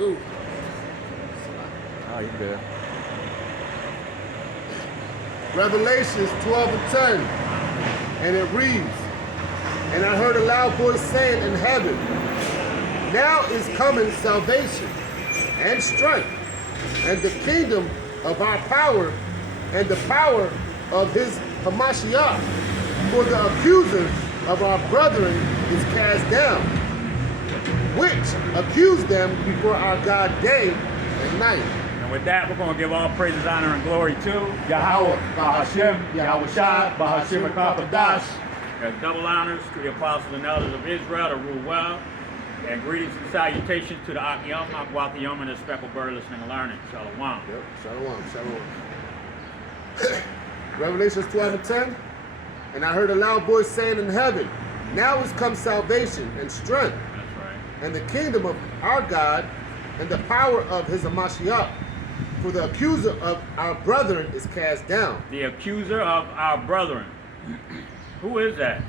Ooh. Oh, you good. Revelations 12 and 10. And it reads, and I heard a loud voice saying in heaven, now is coming salvation and strength and the kingdom of our power and the power of his Hamashiach. For the accuser of our brethren is cast down, which accused them before our God day and night. And with that, we're going to give all praises, honor, and glory to Yahweh, Bahashem, Yahweh Shai, Bahashem Akapadash. And double honors to the apostles and elders of Israel to rule well. And greetings and salutations to the Akiyam, Akwakiyam, and the speckled bird listening and learning. Shalom. Yep, shalom, shalom. Revelations 12 and 10. And I heard a loud voice saying in heaven, now is come salvation and strength, That's right. and the kingdom of our God, and the power of his Hamashiach. For the accuser of our brethren is cast down. The accuser of our brethren. Who is that?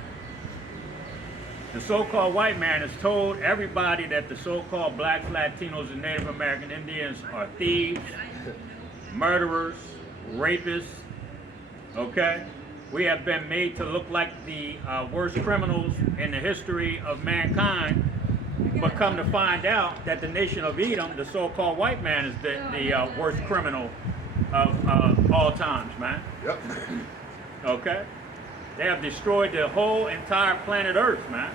The so-called white man has told everybody that the so-called blacks, Latinos, and Native American Indians are thieves, murderers, rapists, okay? We have been made to look like the worst criminals in the history of mankind, but come to find out that the nation of Edom, the so-called white man, is the worst criminal of all times, man. Yep. Okay? They have destroyed the whole entire planet Earth, man.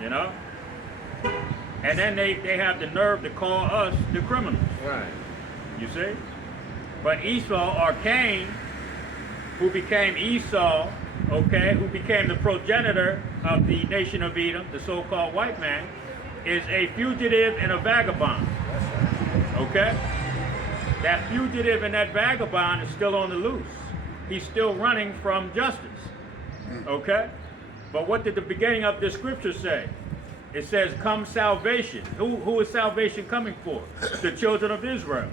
You know? And then they have the nerve to call us the criminals. Right. You see? But Esau, or Cain, who became Esau, okay, who became the progenitor of the nation of Edom, the so-called white man, is a fugitive and a vagabond. Okay? That fugitive and that vagabond is still on the loose. He's still running from justice. Okay? But what did the beginning of the scripture say? It says, come salvation. Who is salvation coming for? The children of Israel.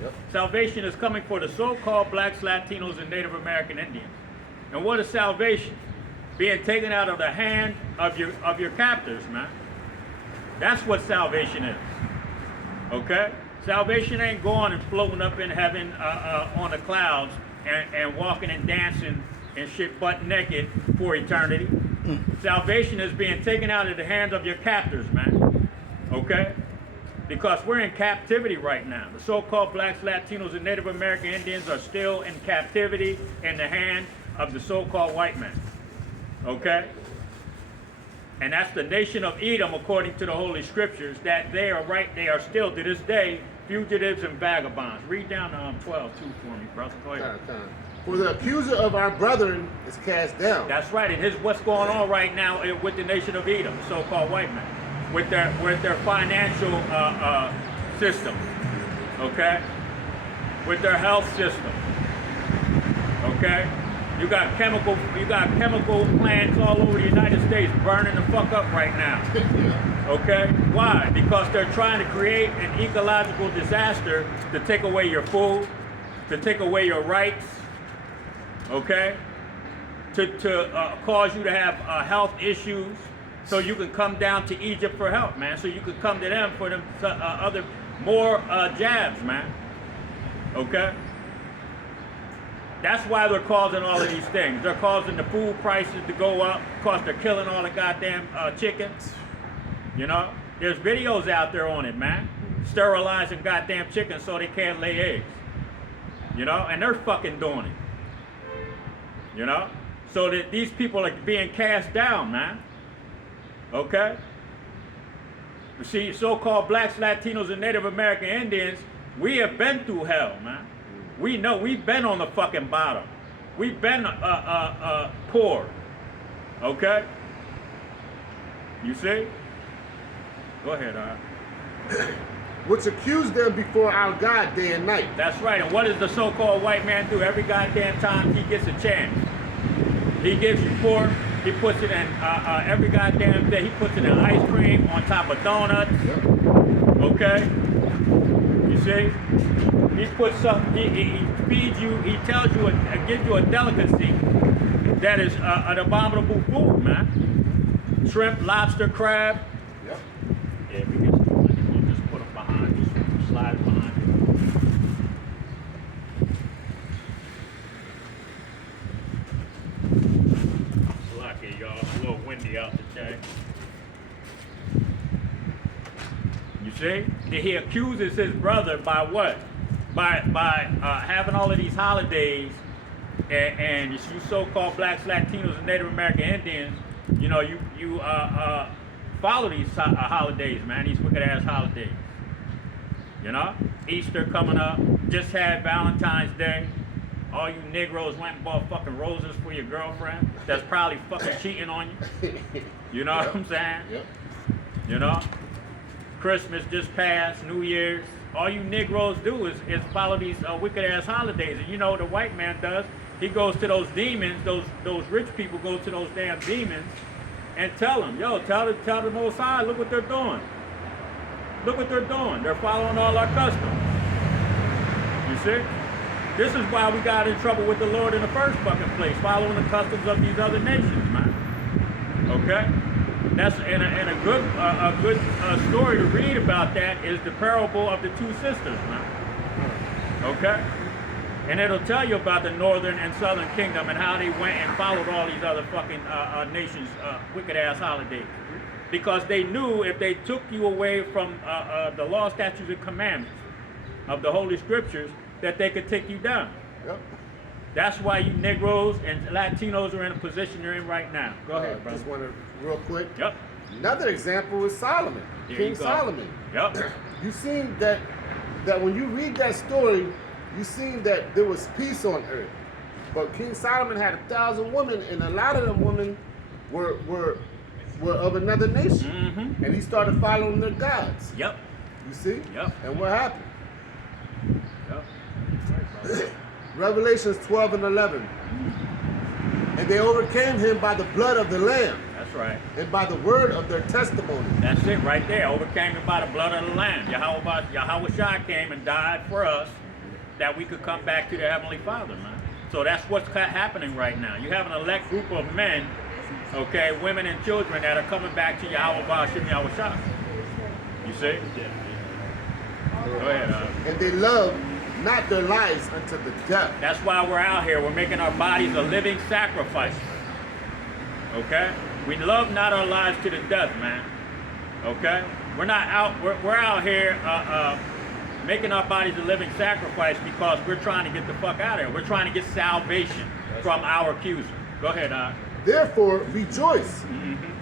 Yep. Salvation is coming for the so-called blacks, Latinos, and Native American Indians. And what is salvation? Being taken out of the hand of your captors, man. That's what salvation is. Okay? Salvation ain't going and floating up in heaven on the clouds and walking and dancing and shit butt naked for eternity. Salvation is being taken out of the hands of your captors, man. Okay? Because we're in captivity right now. The so-called blacks, Latinos, and Native American Indians are still in captivity in the hand of the so-called white man. Okay? And that's the nation of Edom, according to the Holy Scriptures, that they are still, to this day, fugitives and vagabonds. Read down to 12, 2 for me, brother. Go ahead. For the accuser of our brethren is cast down. That's right. And here's what's going on right now with the nation of Edom, so-called white man. With their financial system, okay? With their health system, okay? You got chemical plants all over the United States burning the fuck up right now, okay? Why? Because they're trying to create an ecological disaster to take away your food, to take away your rights, okay? To cause you to have health issues. So you can come down to Egypt for help, man. So you can come to them for them more jabs, man. Okay? That's why they're causing all of these things. They're causing the food prices to go up because they're killing all the goddamn chickens. You know? There's videos out there on it, man. Sterilizing goddamn chickens so they can't lay eggs. You know? And they're fucking doing it. You know? So that these people are being cast down, man. Okay? You see, so-called blacks, Latinos, and Native American Indians, we have been through hell, man. We know, we've been on the fucking bottom. We've been poor. Okay? You see? Go ahead, Which accused them before our God day and night. That's right. And what does the so-called white man do every goddamn time he gets a chance? He gives you pork. He puts it in every goddamn day. He puts it in ice cream on top of donuts. Okay? You see? He puts something, he feeds you, he tells you, gives you a delicacy that is an abominable food, man. Shrimp, lobster, crab. Yep. Yeah, we get see? He accuses his brother by what? By having all of these holidays, and you so-called blacks, Latinos, and Native American Indians, you know, you follow these holidays, man. These wicked ass holidays. You know, Easter coming up. Just had Valentine's Day. All you Negroes went and bought fucking roses for your girlfriend. That's probably fucking cheating on you. You know what I'm saying? Yep. You know, Christmas just passed, New Year's. All you Negroes do is follow these wicked ass holidays. And you know what the white man does? He goes to those demons, those rich people go to those damn demons and tell them, yo, tell the Most High, look what they're doing. Look what they're doing. They're following all our customs. You see? This is why we got in trouble with the Lord in the first fucking place, following the customs of these other nations, man. Okay? That's and a good story to read about that is the parable of the two sisters, man. Okay? And it'll tell you about the northern and southern kingdom and how they went and followed all these other fucking nations' wicked ass holidays. Because they knew if they took you away from the law, statutes, and commandments of the Holy Scriptures, that they could take you down. Yep. That's why you Negroes and Latinos are in a position you're in right now. Go ahead, brother. Just want to, real quick. Yep. Another example is Solomon, There King you go. Solomon. Yep. You seen that when you read that story, you seen that there was peace on earth. But King Solomon had 1,000 women, and a lot of them women were of another nation. Mm-hmm. And he started following their gods. Yep. You see? Yep. And what happened? Yep. Revelations 12 and 11. And they overcame him by the blood of the Lamb That's right. and by the word of their testimony. That's it right there. Overcame it by the blood of the Lamb. Yahweh Shai came and died for us that we could come back to the Heavenly Father, man. So that's what's happening right now. You have an elect group of men, okay, women and children that are coming back to Yahweh Ba'ashim Yahweh Shai. You see? Go ahead. And they love not their lives unto the death. That's why we're out here. We're making our bodies a living sacrifice. Okay? We love not our lives to the death, man. Okay? We're not out. We're out here making our bodies a living sacrifice because we're trying to get the fuck out of here. We're trying to get salvation from our accuser. Go ahead, Therefore rejoice,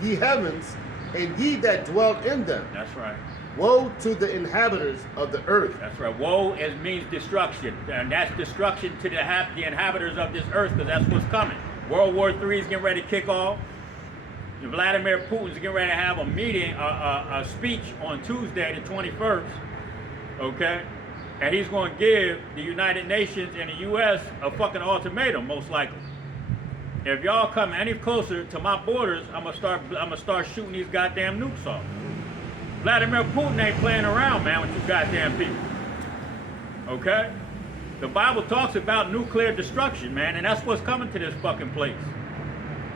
ye heavens, and ye that dwell in them. That's right. Woe to the inhabitants of the earth. That's right. Woe means destruction, and that's destruction to the inhabitants of this earth, because that's what's coming. World War III is getting ready to kick off. Vladimir Putin's getting ready to have a meeting, a speech on Tuesday, the 21st. Okay, and he's going to give the United Nations and the U.S. a fucking ultimatum, most likely. If y'all come any closer to my borders, I'm gonna start shooting these goddamn nukes off. Vladimir Putin ain't playing around, man, with you goddamn people. Okay? The Bible talks about nuclear destruction, man, and that's what's coming to this fucking place.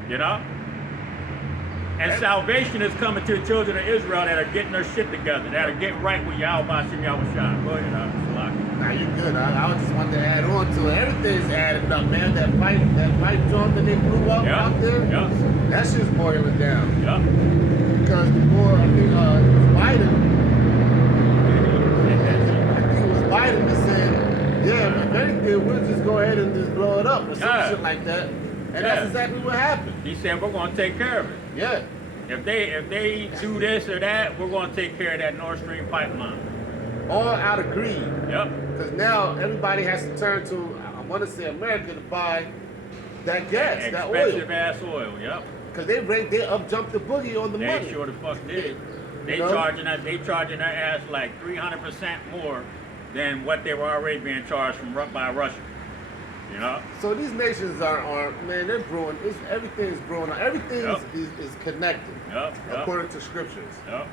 You know? And salvation is coming to the children of Israel that are getting their shit together, that are getting right with Yahweh Ba'ashim Yahweh Shai. Go ahead, Salaki. Nah, you good. I just wanted to add on to it. Everything's added up, man. That pipe joint that they blew up out there, that shit's boiling down. Yep. Because before, I think Biden, it was Biden that said, yeah, if anything, we'll just go ahead and just blow it up or some shit like that. And that's exactly what happened. He said we're going to take care of it. Yeah. If they do this or that, we're going to take care of that Nord Stream pipeline. All out of greed. Yep. Because now everybody has to turn to, I want to say America, to buy that gas, that oil. Expensive ass oil, yep. Because they up jumped the boogie on the money. They sure the fuck did. They You know? charging their ass like 300% more than what they were already being charged by Russia. You know? So these nations are man, they're brewing. Everything's brewing. Everything Yep. is connected. Yep. According to scriptures. Yep.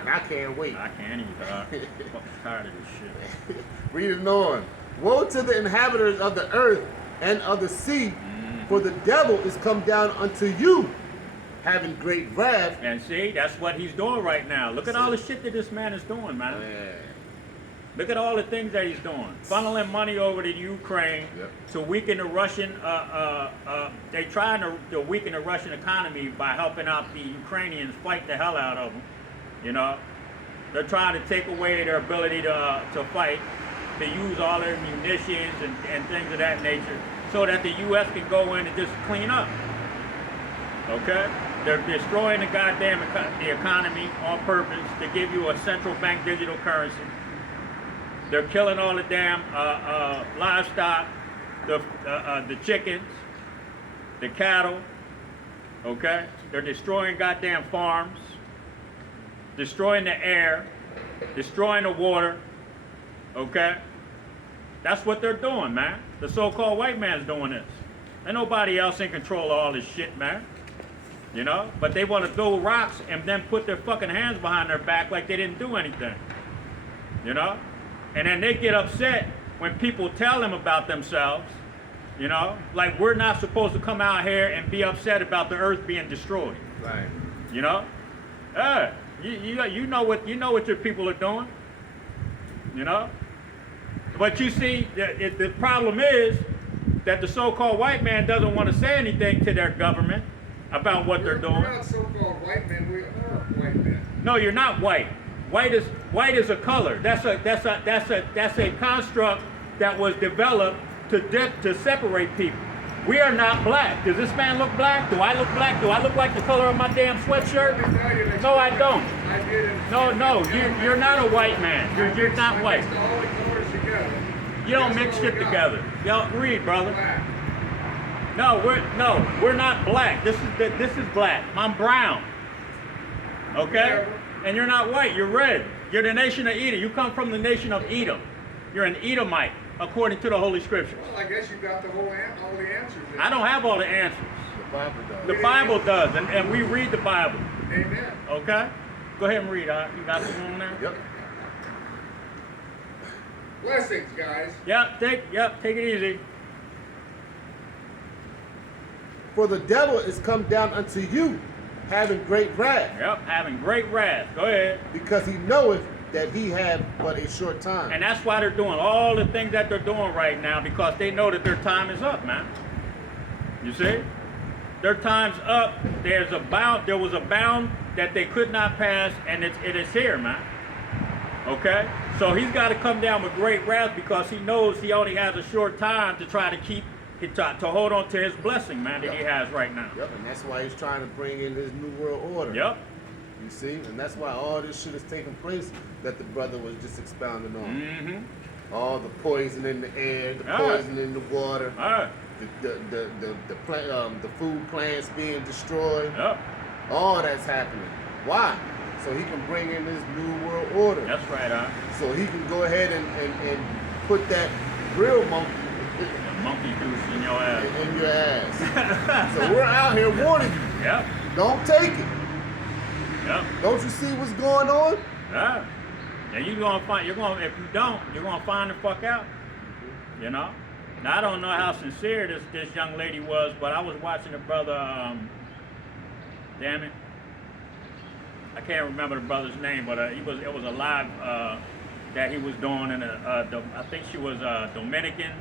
And I can't wait. I can't either. I'm fucking tired of this shit. Reading on. Woe to the inhabitants of the earth and of the sea, for the devil is come down unto you, having great wrath. And see, that's what he's doing right now. Look at all the shit that this man is doing, man. Look at all the things that he's doing. Funneling money over to Ukraine to weaken the Russian, they trying to weaken the Russian economy by helping out the Ukrainians fight the hell out of them, you know. They're trying to take away their ability to fight, to use all their munitions and things of that nature, so that the U.S. can go in and just clean up. Okay? They're destroying the goddamn the economy on purpose to give you a central bank digital currency. They're killing all the damn livestock, the chickens, the cattle. Okay? They're destroying goddamn farms, destroying the air, destroying the water. Okay? That's what they're doing, man. The so-called white man's doing this. Ain't nobody else in control of all this shit, man. You know? But they want to throw rocks and then put their fucking hands behind their back like they didn't do anything. You know? And then they get upset when people tell them about themselves. You know? Like we're not supposed to come out here and be upset about the earth being destroyed. Right. You know? You know what your people are doing. You know? But you see, the problem is that the so-called white man doesn't want to say anything to their government about what they're doing. We're not so-called white men. We are white men. No, you're not white. White is a color. That's a construct that was developed to separate people. We are not black. Does this man look black? Do I look black? Do I look like the color of my damn sweatshirt? No, I don't. No, you're not a white man. You're not white. You don't mix shit together. Y'all read, brother. No, we're not black. This is black. I'm brown. Okay? And you're not white. You're red. You're the nation of Edom. You come from the nation of Edom. You're an Edomite, according to the Holy Scriptures. Well, I guess you got all the answers. Then. I don't have all the answers. The Bible does. The Bible does, and we read the Bible. Amen. Okay? Go ahead and read. You got something on there? Yep. Blessings, guys. Take it easy. For the devil is come down unto you, having great wrath. Yep, having great wrath. Go ahead. Because he knoweth that he had but a short time. And that's why they're doing all the things that they're doing right now, because they know that their time is up, man. You see? Their time's up. There was a bound that they could not pass, and it is here, man. Okay? So he's got to come down with great wrath because he knows he only has a short time to try to hold on to his blessing, man, that he has right now. Yep, and that's why he's trying to bring in his new world order. Yep. You see? And that's why all this shit is taking place that the brother was just expounding on. Mm-hmm. All the poison in the air, the poison in the water, the food plants being destroyed. Yep. All that's happening. Why? So he can bring in his new world order. That's right, huh? So he can go ahead and put that real monkey Juice in your ass. in your ass. So we're out here warning you. Yep. Don't take it. Yep. Don't you see what's going on? Yeah. And if you don't, you're gonna find the fuck out. You know? Now I don't know how sincere this young lady was, but I was watching the brother, damn it. I can't remember the brother's name, but it was a live that he was doing, and I think she was Dominican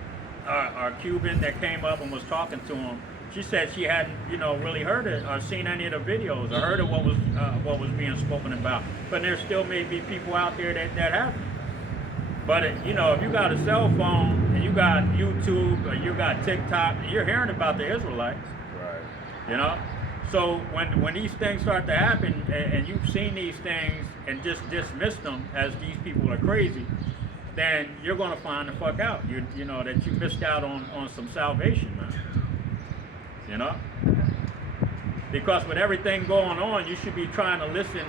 or Cuban that came up and was talking to him. She said she hadn't, really heard it or seen any of the videos or heard of what was being spoken about. But there still may be people out there that haven't. But if you got a cell phone and you got YouTube or you got TikTok, you're hearing about the Israelites. Right. So when these things start to happen and you've seen these things and just dismiss them as these people are crazy, then you're going to find the fuck out. You know that you missed out on some salvation, man. Because with everything going on, you should be trying to listen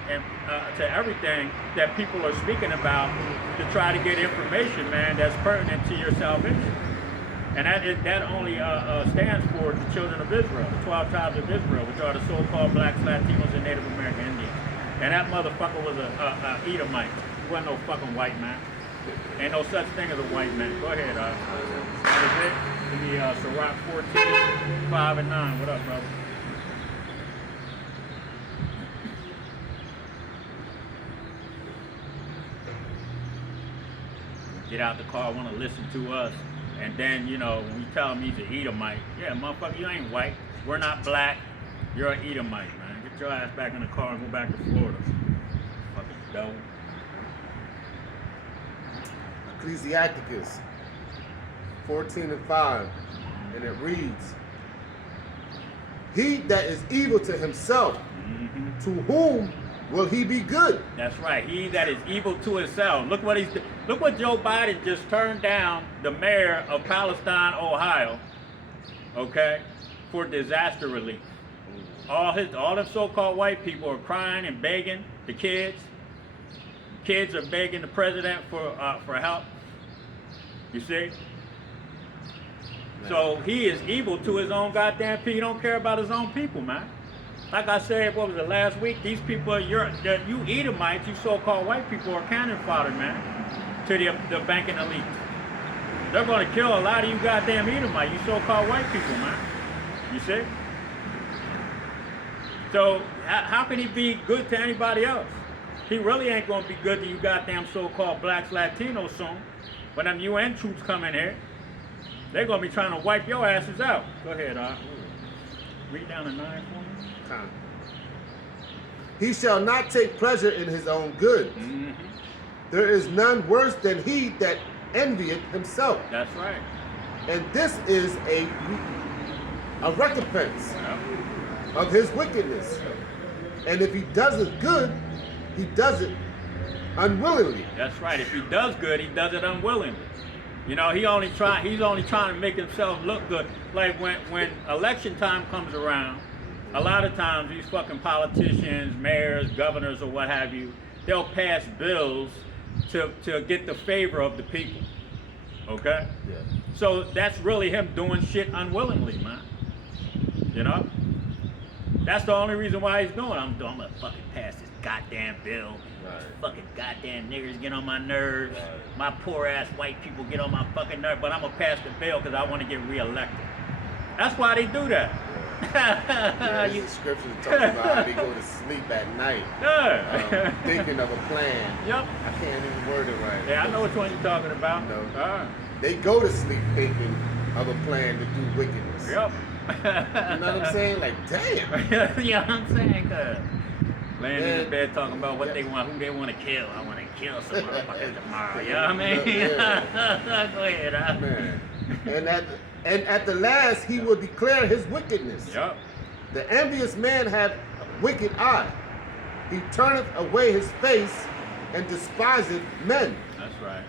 to everything that people are speaking about to try to get information, man, that's pertinent to your salvation. And that only stands for the children of Israel, the 12 tribes of Israel, which are the so-called blacks, Latinos, and Native American Indians. And that motherfucker was a Edomite. He wasn't no fucking white man. Ain't no such thing as a white man. Go ahead, that is it. Give me Sirach 14, 5 and 9. What up, brother? Get out the car, want to listen to us. And then, when you tell him he's an Edomite, yeah, motherfucker, you ain't white. We're not black. You're an Edomite, man. Get your ass back in the car and go back to Florida. Fucking devil. Ecclesiasticus 14:5, and it reads, "He that is evil to himself, to whom will he be good?" That's right. He that is evil to himself. Look what Joe Biden just turned down the mayor of Palestine, Ohio, okay, for disaster relief. All them so-called white people are crying and begging the kids. Kids are begging the president for help. You see? So he is evil to his own goddamn people. He don't care about his own people, man. Like I said, what was it, last week? These people are you Edomites, you so-called white people are cannon fodder, man, to the banking elite. They're going to kill a lot of you goddamn Edomites, you so-called white people, man. You see? So how can he be good to anybody else? He really ain't going to be good to you goddamn so-called blacks, Latinos soon. When them UN troops come in here, they're going to be trying to wipe your asses out. Go ahead, read down to 9 for me. He shall not take pleasure in his own goods. Mm-hmm. There is none worse than he that envieth himself. That's right. And this is a recompense Yep. of his wickedness. And if he does it good, he does it unwillingly. That's right. If he does good, he does it unwillingly. You know, he's only trying to make himself look good. Like when election time comes around, a lot of times these fucking politicians, mayors, governors, or what have you, they'll pass bills to get the favor of the people. Okay? Yeah. So that's really him doing shit unwillingly, man. You know? That's the only reason why he's doing it. I'm gonna fucking pass this goddamn bill. Right. Fucking goddamn niggers get on my nerves. Right. My poor ass white people get on my fucking nerves, but I'm gonna pass the bill because I want to get reelected. That's why they do that. Yeah, the scriptures talk about how they go to sleep at night, thinking of a plan. Yep. I can't even word it right. Yeah, I know which one you're talking about. No. They go to sleep thinking of a plan to do wickedness. Yep. You know what I'm saying? Like, damn. You know what I'm saying? Laying in the Man. bed talking about what they want, who they want to kill. I want to kill some motherfuckers tomorrow. You know what I mean? Yeah. Go ahead, huh? Man. And at the last he will declare his wickedness. Yep. The envious man hath a wicked eye. He turneth away his face and despiseth men. That's right.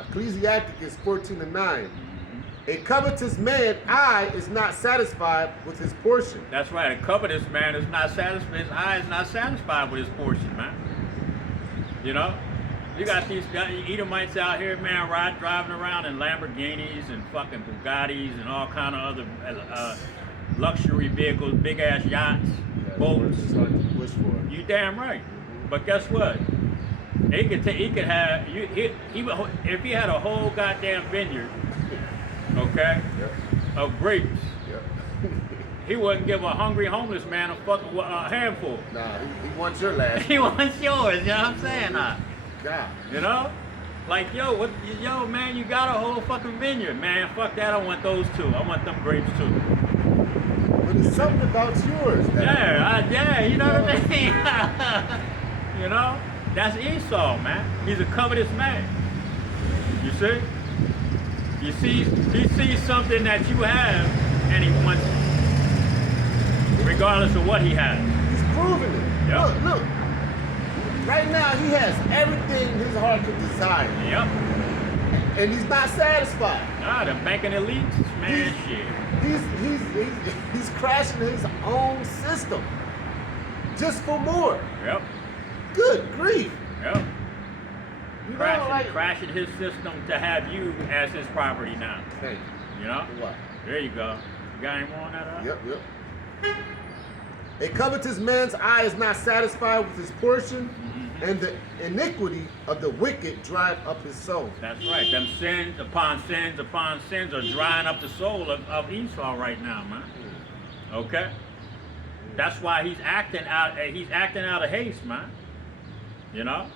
Ecclesiasticus 14:9. A covetous man eye is not satisfied with his portion. That's right. A covetous man is not satisfied. His eye is not satisfied with his portion, man. You know, you got these Edomites out here, man, driving around in Lamborghinis and fucking Bugattis and all kind of other luxury vehicles, big ass yachts, boats. Wish for it. You damn right. But guess what? He could have if he had a whole goddamn vineyard, okay, of grapes. He wouldn't give a hungry homeless man a fucking handful. Nah, he wants your last. He wants yours, you know what I'm saying? God. You know? Like, yo, man, you got a whole fucking vineyard, man. Fuck that, I want those too. I want them grapes too. But it's something about yours. Yeah, you know what I mean? You know? That's Esau, man. He's a covetous man. You see? He sees something that you have, and he wants it, regardless of what he has. He's proving it. Yep. Look. Right now, he has everything his heart could desire. Yep. And he's not satisfied. Nah, the banking elites, man, shit. He's crashing his own system just for more. Yep. Good grief. Yep. You know, like, crashing his system to have you as his property now. Thank You know? you. What? There you go. You got any more on that? Yep. A covetous man's eye is not satisfied with his portion, and the iniquity of the wicked drive up his soul. That's right. Them sins upon sins upon sins are drying up the soul of Esau right now, man. Okay? That's why he's acting out of haste, man. You know?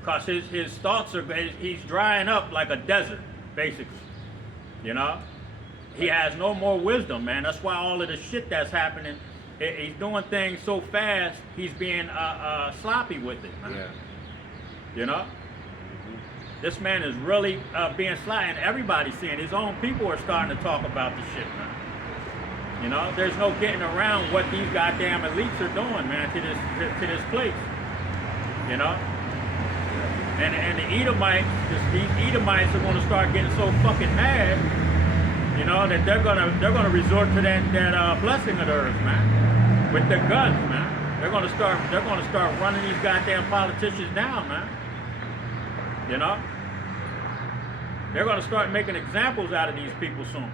Because his thoughts he's drying up like a desert, basically. You know? He has no more wisdom, man. That's why all of the shit that's happening, he's doing things so fast, he's being sloppy with it, man. Yeah. You know? This man is really being sly, and everybody's seeing. His own people are starting to talk about the shit now. You know, there's no getting around what these goddamn elites are doing, man, to this place. You know, and the Edomites, these Edomites are going to start getting so fucking mad, you know, that they're gonna resort to that blessing of theirs, man, with their guns, man. They're gonna start running these goddamn politicians down, man. You know, they're gonna start making examples out of these people soon.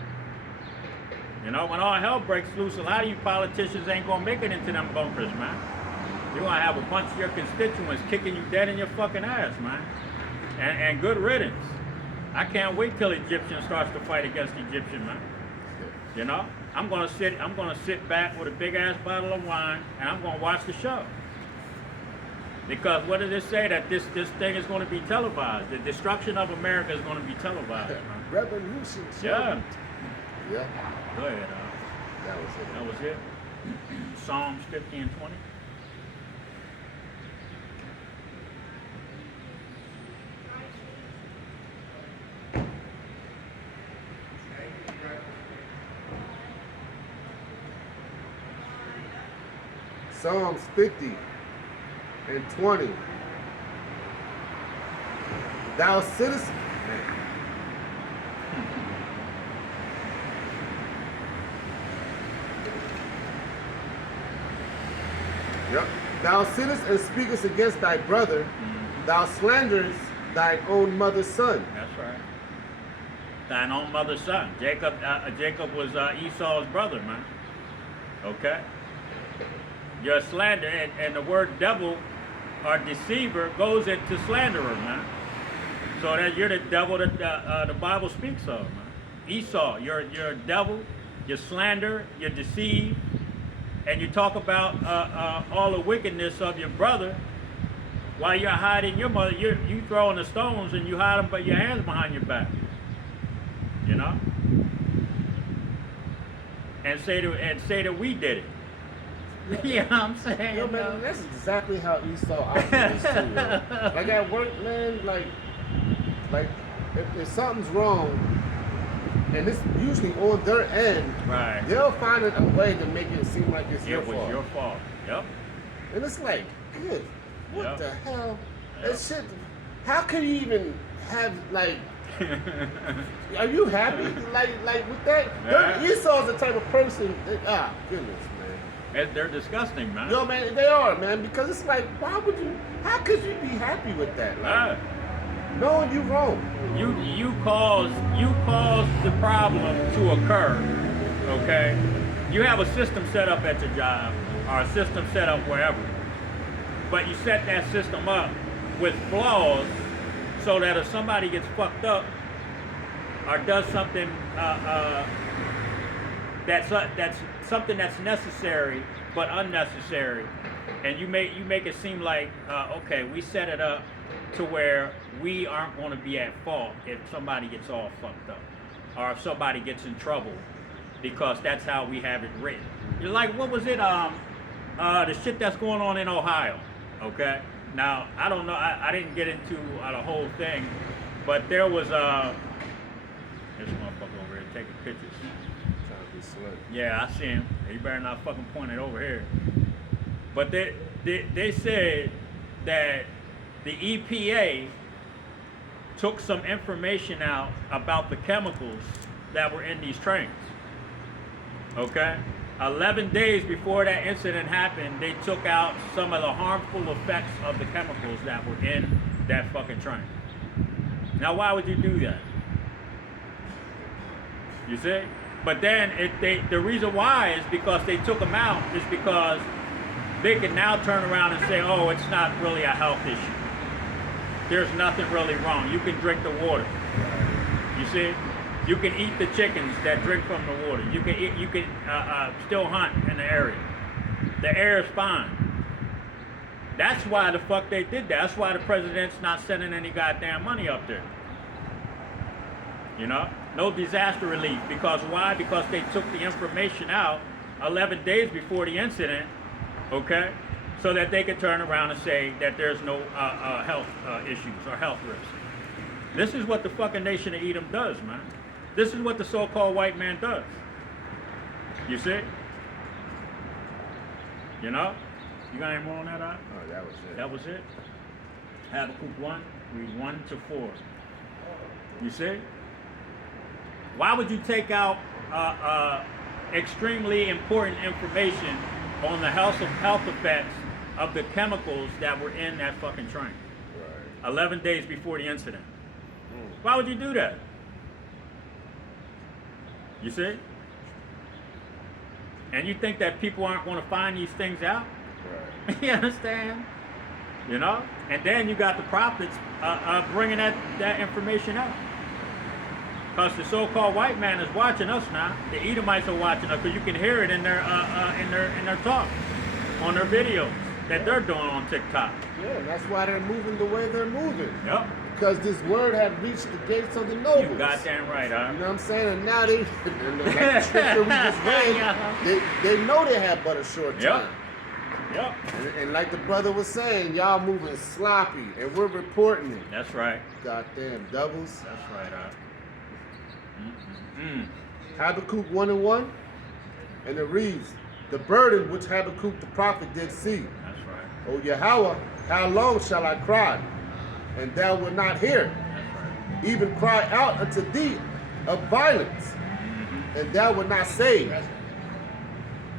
You know, when all hell breaks loose, a lot of you politicians ain't gonna make it into them bunkers, man. You're gonna have a bunch of your constituents kicking you dead in your fucking ass, man. And good riddance. I can't wait till Egyptian starts to fight against Egyptian, man. You know, I'm gonna sit back with a big ass bottle of wine and I'm gonna watch the show. Because what does it say that this thing is gonna be televised? The destruction of America is gonna be televised, man. Revolution. Yeah. Yeah. Go ahead, That was it. that was it. Psalms 50 and 20. Psalms 50 and 20. Thou sittest. Yep. Thou sittest and speakest against thy brother. Thou slanderest thine own mother's son. That's right. Thine own mother's son. Jacob was Esau's brother, man. Okay? Your slander, and the word devil or deceiver goes into slanderer, man. So that you're the devil that the Bible speaks of, man. Esau, you're a devil, you slander, you deceive, and you talk about all the wickedness of your brother while you're hiding your mother. You throwing the stones and you hide them, but your hands behind your back. You know, and say that we did it. You know what I'm saying? Yo, man, that's exactly how Esau operates too. Yo. Like at work, man, like if something's wrong, and it's usually on their end, right? They'll find a way to make it seem like it's your fault. It was your fault. Yep. And it's like, good. What Yep. the hell? Yep. That shit. How can you even have like? Are you happy? like with that? Yeah. Esau's the type of person. Goodness, man. They're disgusting, man. Yo, man, they are, man, because it's like, why would you? How could you be happy with that? Like, knowing you wrong. You caused the problem to occur. Okay. You have a system set up at your job or a system set up wherever, but you set that system up with flaws so that if somebody gets fucked up or does something that's something that's necessary but unnecessary, and you make it seem like okay, we set it up to where we aren't going to be at fault if somebody gets all fucked up or if somebody gets in trouble, because that's how we have it written. You're like, what was it? The shit that's going on in Ohio. Okay. Now I don't know. I didn't get into the whole thing, but there was this motherfucker over here taking pictures. Trying to be slick. Yeah, I see him. You better not fucking point it over here. But they said that the EPA took some information out about the chemicals that were in these trains. Okay? 11 days before that incident happened, they took out some of the harmful effects of the chemicals that were in that fucking train. Now, why would you do that? You see? But then the reason why is because they took them out is because they can now turn around and say, oh, it's not really a health issue. There's nothing really wrong. You can drink the water. You see? You can eat the chickens that drink from the water. You can still hunt in the area. The air is fine. That's why the fuck they did that. That's why the president's not sending any goddamn money up there. You know? No disaster relief. Because why? Because they took the information out 11 days before the incident, okay? So that they could turn around and say that there's no health issues or health risks. This is what the fucking nation of Edom does, man. This is what the so-called white man does. You see? You know? You got any more on that, Art? Oh, that was it. That was it? Habakkuk 1, read 1 to 4. You see? Why would you take out extremely important information on the health effects of the chemicals that were in that fucking train? Right. 11 days before the incident. Why would you do that? You see? And you think that people aren't going to find these things out? Right. You understand? You know? And then you got the prophets bringing that information out. Because the so-called white man is watching us now. The Edomites are watching us because you can hear it in their talk, on their videos that they're doing on TikTok. Yeah, and that's why they're moving the way they're moving. Yep. Because this word had reached the gates of the nobles. You goddamn right, huh? You know what I'm saying? And now they, and like the scripture we just read, they know they have but a short time. Yep. And like the brother was saying, y'all moving sloppy, and we're reporting it. That's right. Goddamn doubles. That's right, huh? Habakkuk 1:1, and it reads, the burden which Habakkuk the prophet did see. That's right. O Yahweh, how long shall I cry, and thou wilt not hear? That's right. Even cry out unto thee of violence, and thou wilt not save.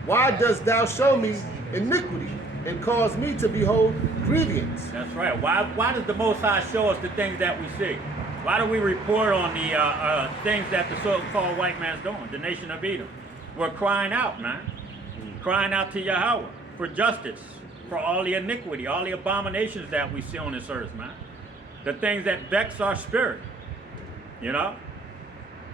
Why dost thou show me iniquity, and cause me to behold grievance? That's right. Why does the Most High show us the things that we see? Why do we report on the things that the so-called white man's doing, the nation of Edom? We're crying out, man. Crying out to Yahweh for justice, for all the iniquity, all the abominations that we see on this earth, man. The things that vex our spirit, you know?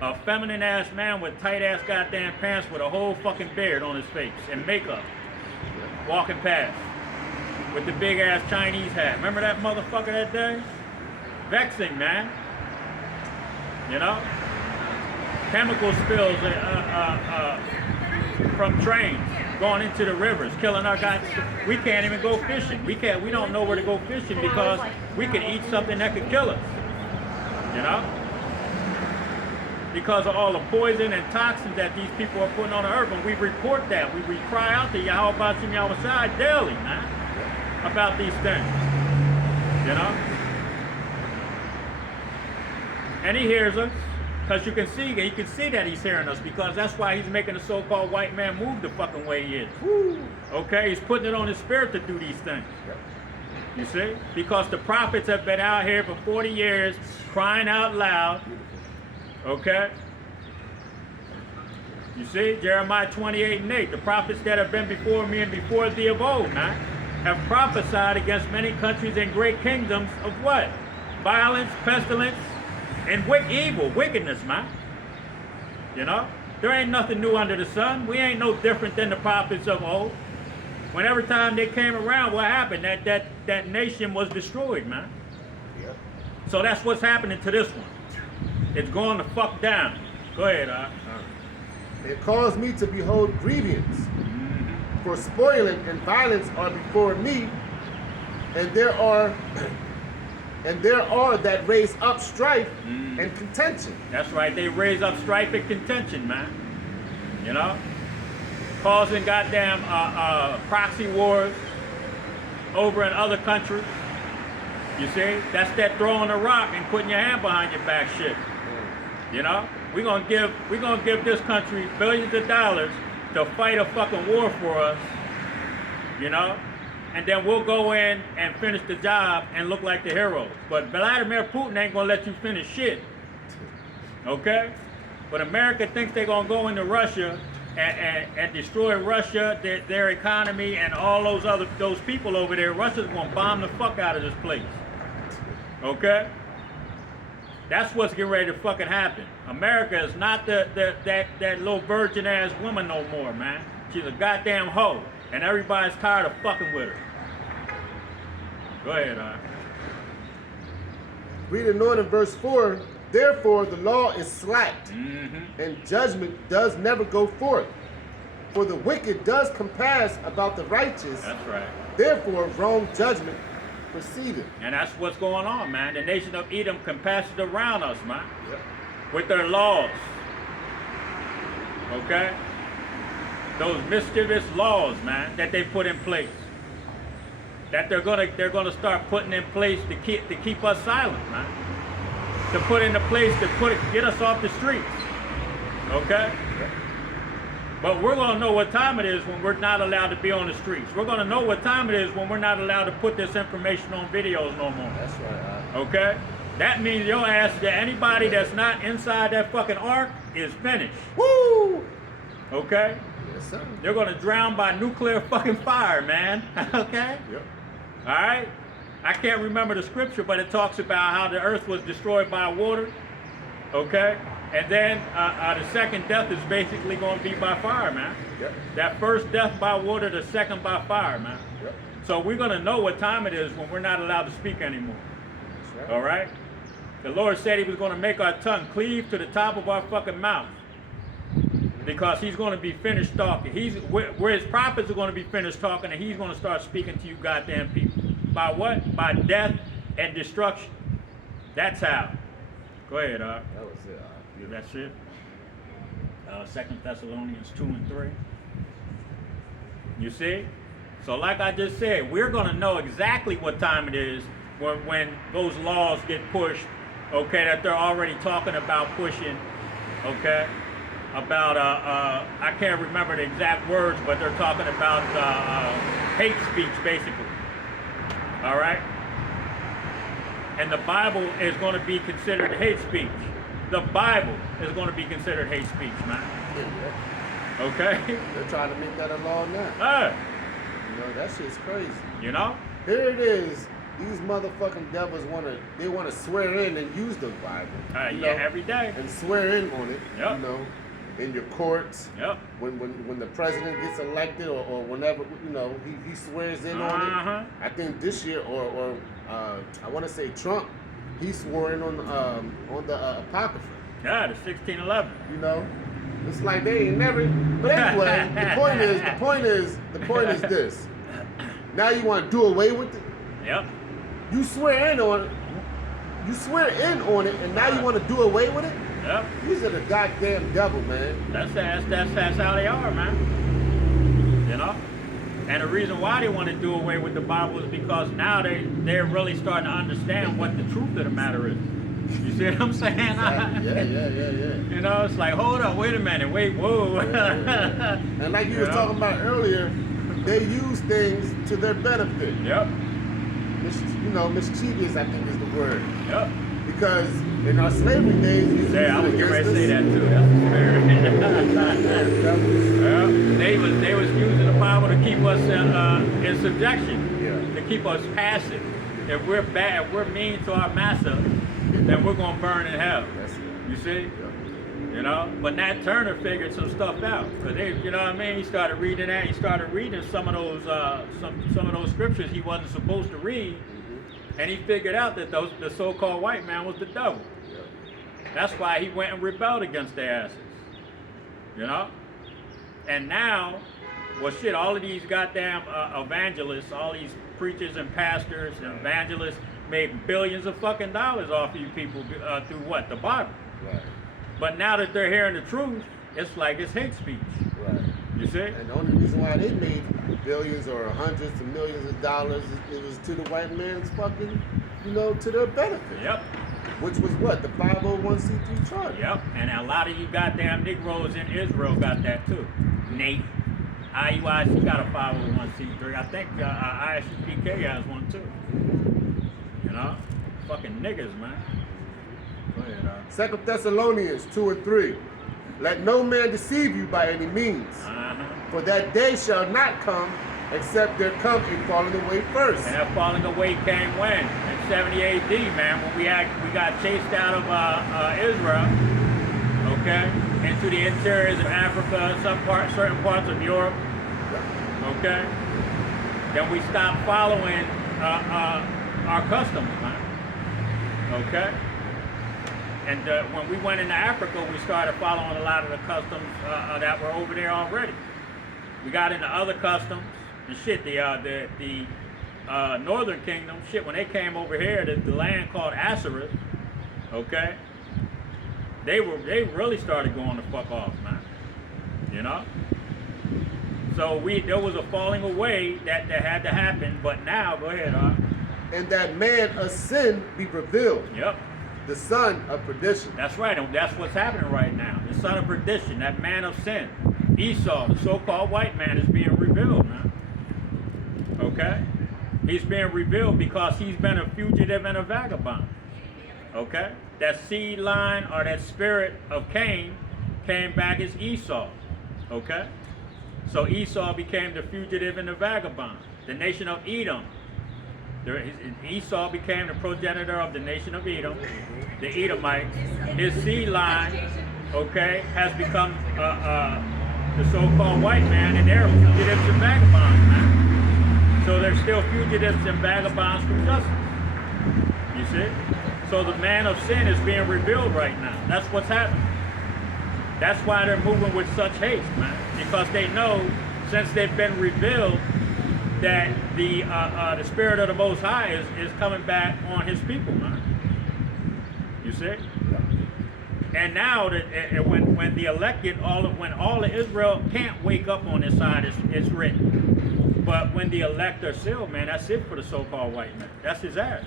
A feminine-ass man with tight-ass goddamn pants with a whole fucking beard on his face and makeup, walking past with the big-ass Chinese hat. Remember that motherfucker that day? Vexing, man. You know, chemical spills from trains going into the rivers, killing our guys. We can't even go fishing. We don't know where to go fishing because we could eat something that could kill us. You know, because of all the poison and toxins that these people are putting on the earth, and we report that. We cry out to Yahweh Bashim Yahweh daily, man, about these things. You know. And he hears us, because you can see that he's hearing us, because that's why he's making the so-called white man move the fucking way he is. Woo. Okay, he's putting it on his spirit to do these things. You see? Because the prophets have been out here for 40 years crying out loud. Okay? You see? Jeremiah 28:8, the prophets that have been before me and before thee of old, man, have prophesied against many countries and great kingdoms of what? Violence, pestilence, and evil, wickedness, man. You know? There ain't nothing new under the sun. We ain't no different than the prophets of old. When every time they came around, what happened? That nation was destroyed, man. Yep. So that's what's happening to this one. It's going the fuck down. Go ahead, It caused me to behold grievance, for spoiling and violence are before me, and there are that raise up strife and contention. That's right, they raise up strife and contention, man. You know? Causing goddamn proxy wars over in other countries. You see? That's that throwing a rock and putting your hand behind your back shit. You know? We're gonna give this country billions of dollars to fight a fucking war for us. You know? And then we'll go in and finish the job and look like the heroes. But Vladimir Putin ain't gonna let you finish shit. Okay? But America thinks they're gonna go into Russia and destroy Russia, their economy, and all those people over there. Russia's gonna bomb the fuck out of this place. Okay? That's what's getting ready to fucking happen. America is not that little virgin ass woman no more, man. She's a goddamn hoe. And everybody's tired of fucking with her. Go ahead, Reading on in verse 4, therefore the law is slacked, and judgment does never go forth. For the wicked does compass about the righteous. That's right. Therefore wrong judgment proceeding. And that's what's going on, man. The nation of Edom can pass it around us, man, Yep. with their laws. Okay? Those mischievous laws, man, that they put in place. That they're gonna start putting in place to keep us silent, man. To put into place to get us off the streets. Okay? Yep. But we're gonna know what time it is when we're not allowed to be on the streets. We're gonna know what time it is when we're not allowed to put this information on videos no more. That's right. Okay? That means your ass, that anybody that's not inside that fucking ark is finished. Woo! Okay? Yes, sir. They're gonna drown by nuclear fucking fire, man. Okay? Yep. Alright? I can't remember the scripture, but it talks about how the earth was destroyed by water. Okay? And then the second death is basically going to be by fire, man. Yep. That first death by water, the second by fire, man. Yep. So we're going to know what time it is when we're not allowed to speak anymore. That's right. All right? The Lord said he was going to make our tongue cleave to the top of our fucking mouth. Because he's going to be finished talking. Where his prophets are going to be finished talking, and he's going to start speaking to you goddamn people. By what? By death and destruction. That's how. Go ahead, That was it. That's it. 2 Thessalonians 2 and 3. You see? So like I just said, we're going to know exactly what time it is when those laws get pushed, okay, that they're already talking about pushing, okay, about, I can't remember the exact words, but they're talking about hate speech, basically. All right? And the Bible is going to be considered hate speech. The Bible is going to be considered hate speech, man. Yeah. Okay? They're trying to make that a law now. You know, that shit's crazy. You know? Here it is. These motherfucking devils want to swear in and use the Bible. You Yeah, know, every day. and swear in on it. Yep. You know, in your courts. Yep. When the president gets elected or whenever, you know, he swears in on it. I think this year or I want to say Trump, he swore in on the Apocrypha. Yeah, the 1611. You know, it's like they ain't never. But anyway, the point is this. Now you want to do away with it. Yep. You swear in on it. You swear in on it, and now you want to do away with it. Yep. These are the goddamn devil, man. That's how they are, man. You know? And the reason why they want to do away with the Bible is because now they're really starting to understand what the truth of the matter is. You see what I'm saying? Yeah. You know, it's like, hold up, wait a minute, wait, whoa. Yeah. And like you was talking about earlier, they use things to their benefit. Yep. Mischievous, I think is the word. Yep. Because in our slavery days, you used I was getting ready to say that too. They was using the Bible to keep us in subjection, to keep us passive. If we're bad, if we're mean to our master, then we're gonna burn in hell. You see? You know? But Nat Turner figured some stuff out, because you know what I mean. He started reading that. He started reading some of those some of those scriptures he wasn't supposed to read. And he figured out that the so-called white man was the devil. That's why he went and rebelled against their asses. You know? And now, well shit, all of these goddamn evangelists, all these preachers and pastors and evangelists made billions of fucking dollars off of you people through what? The Bible. Right. But now that they're hearing the truth, it's like it's hate speech. Right. You see? And the only reason why they made billions or hundreds of millions of dollars, it was to the white man's fucking, to their benefit. Yep. Which was what? The 501c3 charter. Yep. And a lot of you goddamn Negroes in Israel got that too. Nate. IUIC got a 501c3. I think ISUPK has one too. You know? Fucking niggas, man. Go ahead, 2 Thessalonians 2 and 3. Let no man deceive you by any means. For that day shall not come except there come a falling away first. And that falling away came when? In 70 AD, man, when we got chased out of Israel, okay, into the interiors of Africa, certain parts of Europe, okay. Then we stopped following our customs, man, okay. And when we went into Africa, we started following a lot of the customs that were over there already. We got into other customs and shit. The northern kingdom, shit, when they came over here to the land called Assyria, okay, they really started going the fuck off, man. You know? So there was a falling away that had to happen, but now, go ahead, And that man of sin be revealed. Yep. The son of perdition. That's right, and that's what's happening right now. The son of perdition, that man of sin. Esau, the so-called white man, is being revealed, man. Okay? He's being revealed because he's been a fugitive and a vagabond. Okay? That seed line or that spirit of Cain came back as Esau. Okay? So Esau became the fugitive and the vagabond. The nation of Edom. Esau became the progenitor of the nation of Edom, the Edomites. His seed line, okay, has become the so-called white man, and they're fugitives and vagabonds, man. So they're still fugitives and vagabonds from justice. You see? So the man of sin is being revealed right now. That's what's happening. That's why they're moving with such haste, man. Because they know, since they've been revealed, that the spirit of the Most High is coming back on His people, man. You see? And now that when the elected, when all of Israel can't wake up on this side, it's written. But when the elect are sealed, man, that's it for the so-called white man. That's his ass.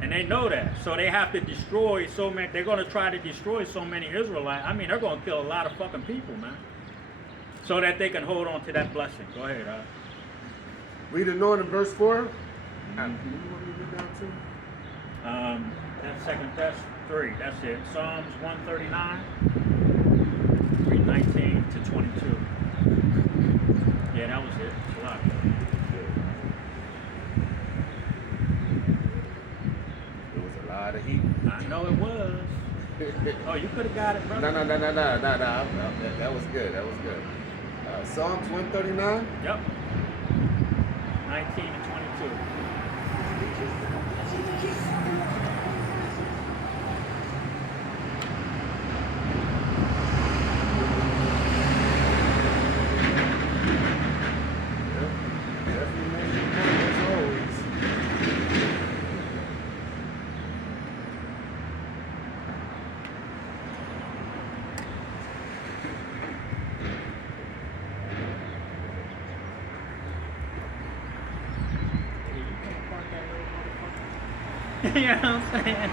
And they know that. So they have to destroy so many. They're going to try to destroy so many Israelites. I mean, they're going to kill a lot of fucking people, man. So that they can hold on to that blessing. Go ahead, Read it on in verse 4. You want me to read down to? That's 2 3. That's it. Psalms 139. Read 19 to 22. Yeah, that was it. It's a lot. It was a lot of heat. I know it was. Oh, you could have got it, brother. No. That was good. That was good. Psalms 139. Yep. 19 and 22. You know what I'm saying?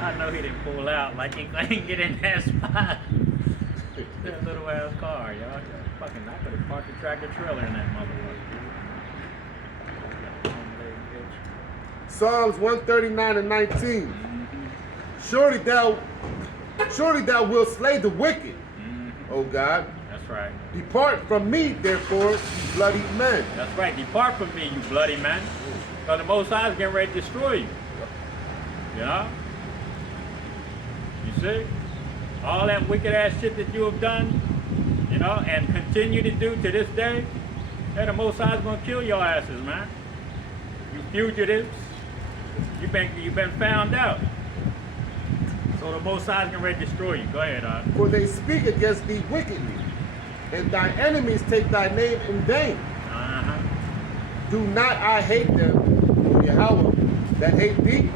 I know he didn't pull out like he couldn't get in that spot. That little ass car, y'all. Fucking, I could have parked the tractor trailer in that motherfucker. Psalms 139 and 19. Surely thou wilt slay the wicked, O God. That's right. Depart from me, therefore, you bloody men. That's right. Depart from me, you bloody man. Because the Most High is getting ready to destroy you. You know? You see? All that wicked ass shit that you have done, you know, and continue to do to this day, and the Most High is going to kill your asses, man. You fugitives. You've been found out. So the Most High is getting ready to destroy you. Go ahead, For they speak against thee wickedly, and thy enemies take thy name in vain. Do not I hate them, O Yahweh, that hate thee?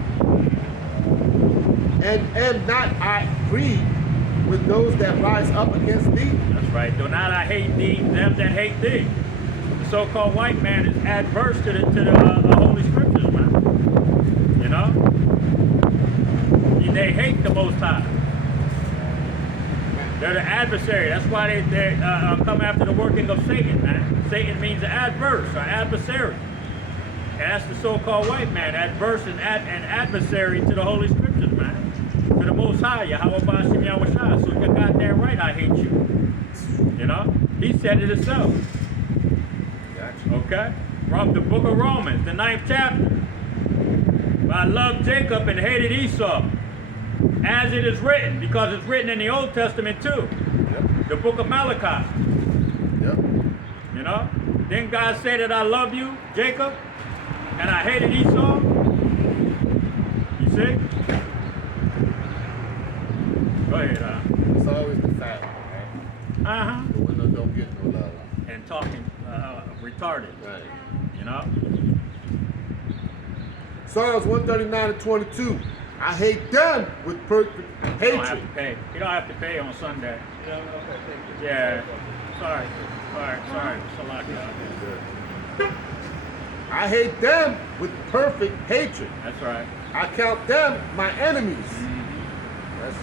And am not I grieved with those that rise up against thee? That's right. Do not I hate thee, them that hate thee. The so-called white man is adverse to the Holy Scriptures, man. You know? They hate the Most High. They're the adversary. That's why they come after the working of Satan, man. Satan means adverse or adversary. And that's the so-called white man. Adverse and an adversary to the Holy Scriptures, man. To the Most High, Yahweh Ba'ashem Yahweh Shai. So you're goddamn right, I hate you. You know? He said it himself. Gotcha. Okay? From the book of Romans, the 9th chapter. I loved Jacob and hated Esau. As it is written, because it's written in the Old Testament too. Yep. The book of Malachi. Yep. You know? Didn't God say that I love you, Jacob, and I hated Esau? You see? Go ahead, It's always the fat one, right? Uh-huh. The one that don't get no love. And talking retarded. Right. Psalms 139 and 22. I hate them with perfect You don't have hatred. to pay. You don't have to pay on Sunday. Yeah, okay, thank you. Yeah. Sorry. Sorry. Salaki. I hate them with perfect hatred. That's right. I count them my enemies. That's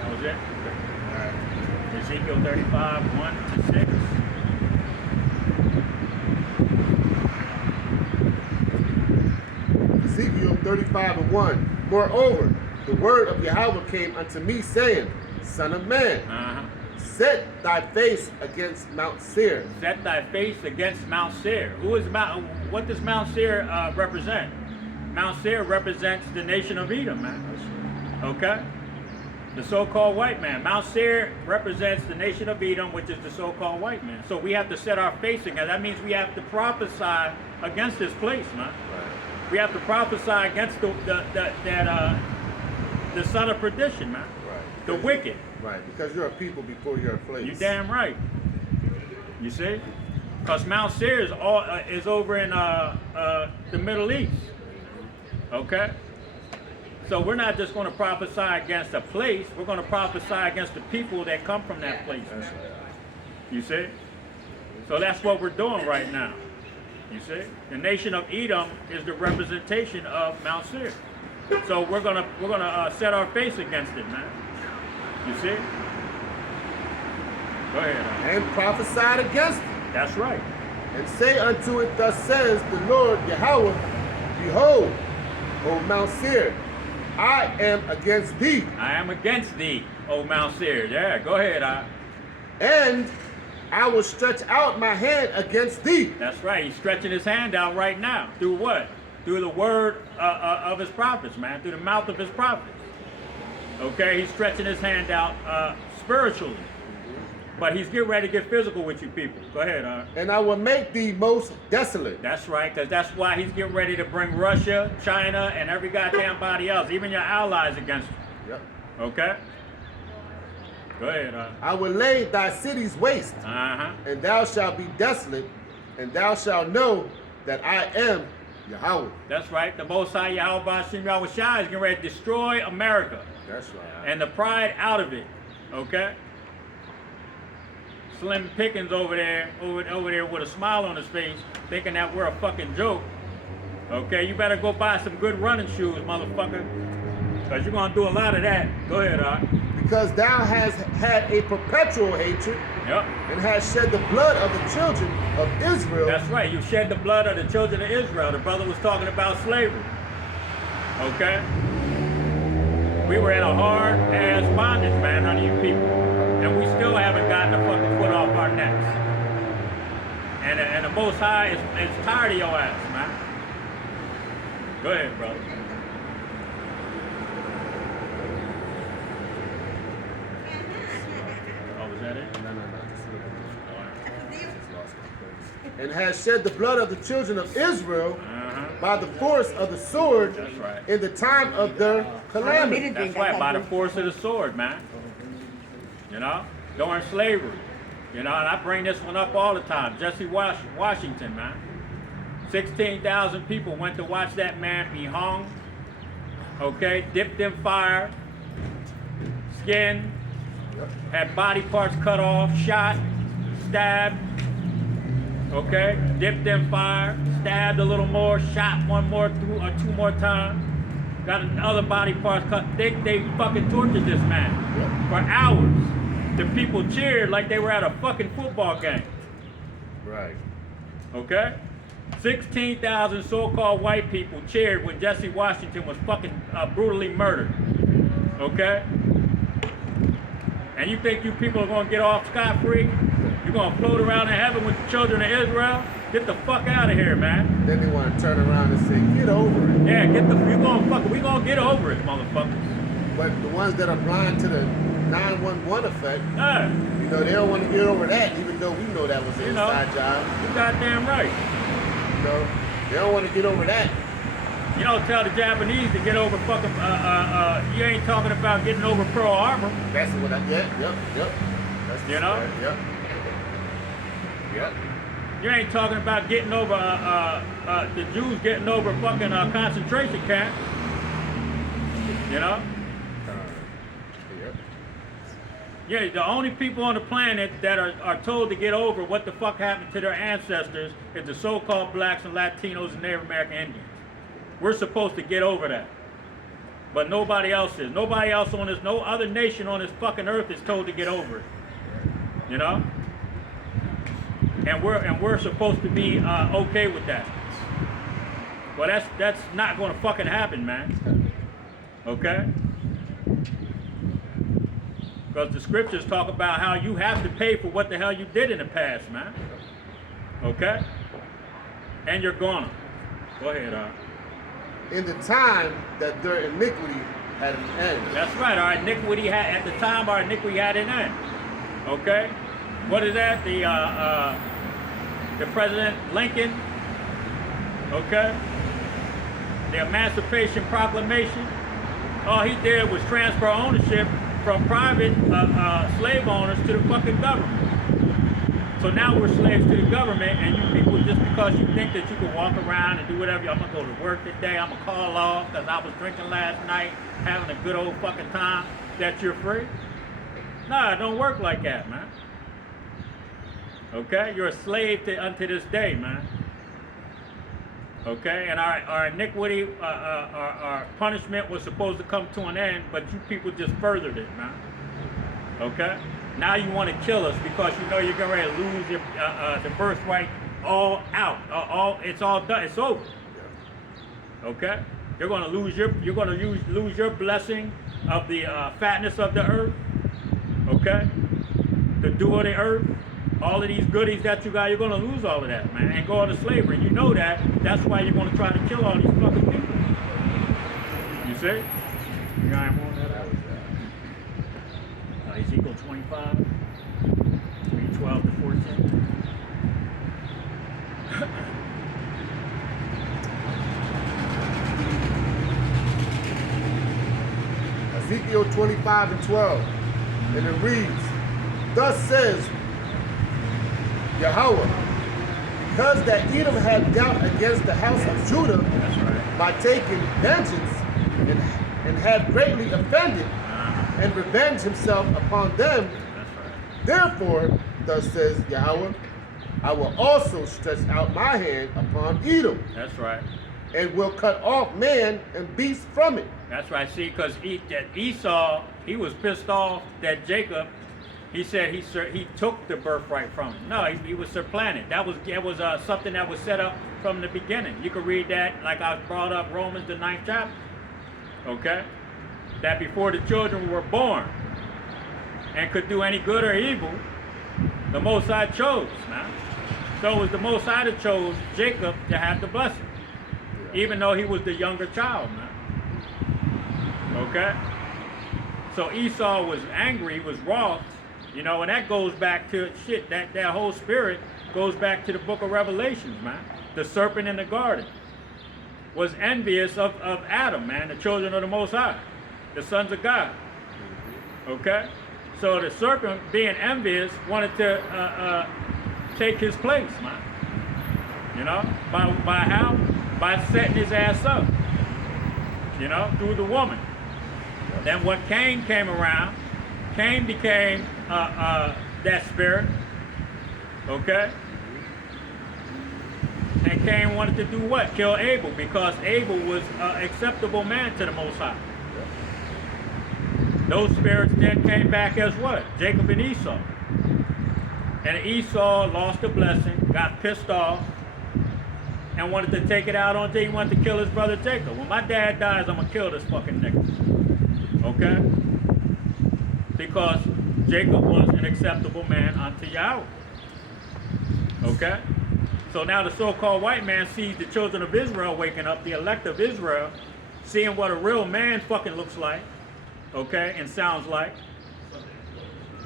That was it. all right. Ezekiel 35, 1 to 6. Ezekiel 35 and 1. Moreover, the word of Yahweh came unto me, saying, Son of man, Uh-huh. set thy face against Mount Seir. Set thy face against Mount Seir. What does Mount Seir represent? Mount Seir represents the nation of Edom, man. Okay? The so-called white man. Mount Seir represents the nation of Edom, which is the so-called white man. So we have to set our face against. That means we have to prophesy against this place, man. Right. We have to prophesy against the son of perdition, man. Right. The wicked. Right. Because you're a people before you're a place. You damn right. You see? Because Mount Seir is over in the Middle East. Okay? So we're not just going to prophesy against a place. We're going to prophesy against the people that come from that place. You see? So that's what we're doing right now. You see? The nation of Edom is the representation of Mount Seir. So we're gonna set our face against it, man. You see? Go ahead. And prophesied against it. That's right. And say unto it, thus says the Lord Yahweh, Behold, O Mount Seir, I am against thee. I am against thee, O Mount Seir. Yeah, go ahead. And I will stretch out my hand against thee. That's right. He's stretching his hand out right now. Through what? Through the word of his prophets, man. Through the mouth of his prophets. Okay? He's stretching his hand out spiritually. But he's getting ready to get physical with you people. Go ahead, And I will make thee most desolate. That's right, because that's why he's getting ready to bring Russia, China, and every goddamn body else, even your allies against you. Yep. Okay? Go ahead, I will lay thy cities waste, Uh-huh. and thou shalt be desolate, and thou shalt know that I am Yahweh. That's right. The Most High Yahweh Bashim Yahweh Shai is getting ready to destroy America That's right. and the pride out of it. Okay? Slim Pickens over there with a smile on his face, thinking that we're a fucking joke. Okay, you better go buy some good running shoes, motherfucker. Because you're going to do a lot of that. Go ahead, Because thou hast had a perpetual hatred, Yep. and hast shed the blood of the children of Israel. That's right. You shed the blood of the children of Israel. The brother was talking about slavery. Okay? We were in a hard-ass bondage, man, under you people. And we still haven't gotten the fucking foot off our necks. And the Most High is tired of your ass, man. Go ahead, brother. Oh, was that it? And has shed the blood of the children of Israel Uh-huh. by the force of the sword That's right. in the time of their calamity. That's right, by the force of the sword, man. You know, during slavery. You know, and I bring this one up all the time. Jesse Washington, man. 16,000 people went to watch that man be hung. Okay, dipped in fire, skinned, had body parts cut off, shot, stabbed. Okay, dipped in fire, stabbed a little more, shot one more, two more times. Got other body parts cut. They fucking tortured this man for hours. The people cheered like they were at a fucking football game. Right. Okay? 16,000 so-called white people cheered when Jesse Washington was fucking brutally murdered. Okay? And you think you people are gonna get off scot-free? You're gonna float around in heaven with the children of Israel? Get the fuck out of here, man. Then they want to turn around and say, get over it. Yeah, we gonna get over it, motherfuckers. But the ones that are blind to the 911 effect, Yeah, you know, they don't want to get over that, even though we know that was an You know. inside job. you goddamn right. You know, they don't want to get over that. You don't tell the Japanese to get over fucking, you ain't talking about getting over Pearl Harbor. That's what I, yep. That's You know? Yep. Yep. You ain't talking about getting over the Jews getting over fucking concentration camp. You know? Yep. Yeah, the only people on the planet that are told to get over what the fuck happened to their ancestors is the so-called blacks and Latinos and Native American Indians. We're supposed to get over that. But nobody else is. Nobody else on this, no other nation on this fucking earth is told to get over it. You know? And we're supposed to be okay with that. Well, that's not going to fucking happen, man. Okay? Because the scriptures talk about how you have to pay for what the hell you did in the past, man. Okay? And you're gonna. Go ahead, In the time that their iniquity had an end. That's right. Our iniquity had, at the time, our iniquity had an end. Okay? What is that? The President Lincoln. Okay? The Emancipation Proclamation. All he did was transfer ownership from private slave owners to the fucking government. So now we're slaves to the government, and you people, just because you think that you can walk around and do whatever, I'm gonna go to work today, I'm gonna call off because I was drinking last night, having a good old fucking time, that you're free? Nah, it don't work like that, man. Okay? You're a slave unto this day, man. Okay? And our iniquity, our punishment was supposed to come to an end, but you people just furthered it, man. Okay? Now you want to kill us because you know you're getting ready to lose your the birthright all out. It's all done. It's over. Okay? You're going to lose your blessing of the fatness of the earth. Okay? The dew of the earth. All of these goodies that you got, you're going to lose all of that, man, and go into slavery. You know that. That's why you're going to try to kill all these fucking people. You see? You got more on that? Ezekiel 25, read 12 to 14. Ezekiel 25 and 12. And it reads, Thus says Yahweh, because that Edom had dealt against the house of Judah by taking vengeance and had greatly offended and revenged himself upon them. Therefore, thus says Yahweh, I will also stretch out my hand upon Edom. That's right. And will cut off man and beast from it. That's right. See, because Esau, he was pissed off that Jacob, he said he took the birthright from him. No, he was supplanted. That was something that was set up from the beginning. You can read that, like I brought up Romans the 9th chapter. Okay? That before the children were born and could do any good or evil, the Most High chose, man. So it was the Most High that chose Jacob to have the blessing, even though he was the younger child, man. Okay? So Esau was angry, he was wroth, you know, and that goes back to shit, that whole spirit goes back to the book of Revelations, man. The serpent in the garden was envious of Adam, man, the children of the Most High, the sons of God. Okay? So the serpent, being envious, wanted to take his place, man. You know? By how? By setting his ass up. You know? Through the woman. Then when Cain came around, Cain became that spirit. Okay? And Cain wanted to do what? Kill Abel, because Abel was an acceptable man to the Most High. Those spirits then came back as what? Jacob and Esau. And Esau lost the blessing, got pissed off, and wanted to take it out on Jacob. He wanted to kill his brother Jacob. When my dad dies, I'm going to kill this fucking nigga. Okay? Because Jacob was an acceptable man unto Yahweh. Okay? So now the so-called white man sees the children of Israel waking up, the elect of Israel, seeing what a real man fucking looks like, okay, and sounds like,